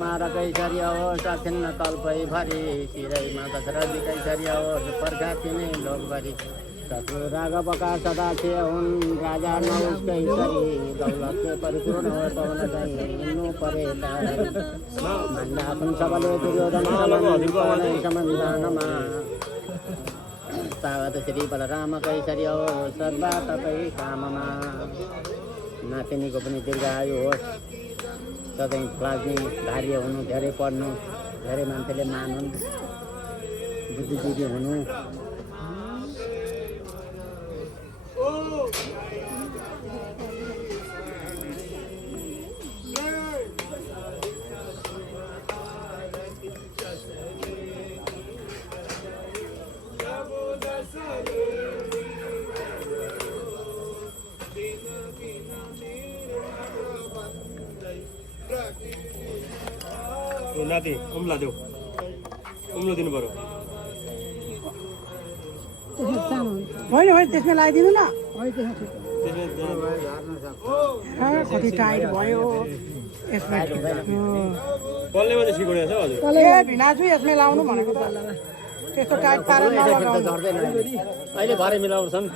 मारा कैसरी होस् अखिन्न तल्पै भरि शिरैमा दशरथी कैसरी होस् पर्खा तिनै लोकभरि शत्रु राघवका सदा थिए हुन् राजा नहोस् कैसरी दौलतले परिपूर्ण होस् पवन चाहिँ हिँड्नु परेला भन्दा आफ्नो सबले दुर्योधन सम्बन्धनमा तावत श्री बलराम कैसरी होस् सर्वा तपाईँ काममा नातिनीको पनि दीर्घायु होस् सधैँ बाँच्ने कार्य हुनु धेरै पढ्नु धेरै मान्छेले मानुन् बुद्धिजीवी हुनु नाति उम्ला देऊ उम्लो दिनु पर्यो होइन होइन त्यसमा लगाइदिनु न कति टाइट भयो यसमा कसले मात्रै सिकाउने छ हजुर ए भिनाजु यसमै लाउनु भनेको त त्यस्तो टाइट पारेर नलगाउनु अहिले भरे मिलाउँछन्